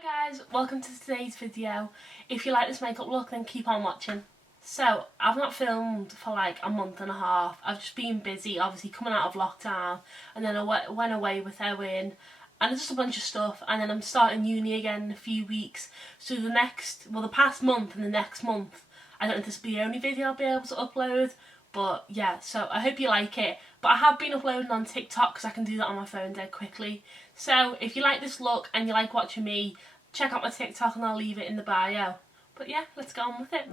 Hi guys, welcome to today's video. If you like this makeup look then keep on watching. So, I've not filmed for like a month and a half. I've just been busy, obviously coming out of lockdown, and then I went away with Owen and just a bunch of stuff, and then I'm starting uni again in a few weeks. So the past month and the next month, I don't know if this will be the only video I'll be able to upload, but yeah, so I hope you like it. But I have been uploading on TikTok because I can do that on my phone dead quickly. So if you like this look and you like watching me, check out my TikTok and I'll leave it in the bio. But yeah, let's get on with it.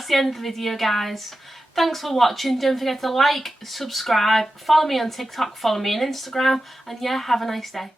that's the end of the video, guys. Thanks for watching. Don't forget to like, subscribe, follow me on TikTok, follow me on Instagram, and yeah, have a nice day.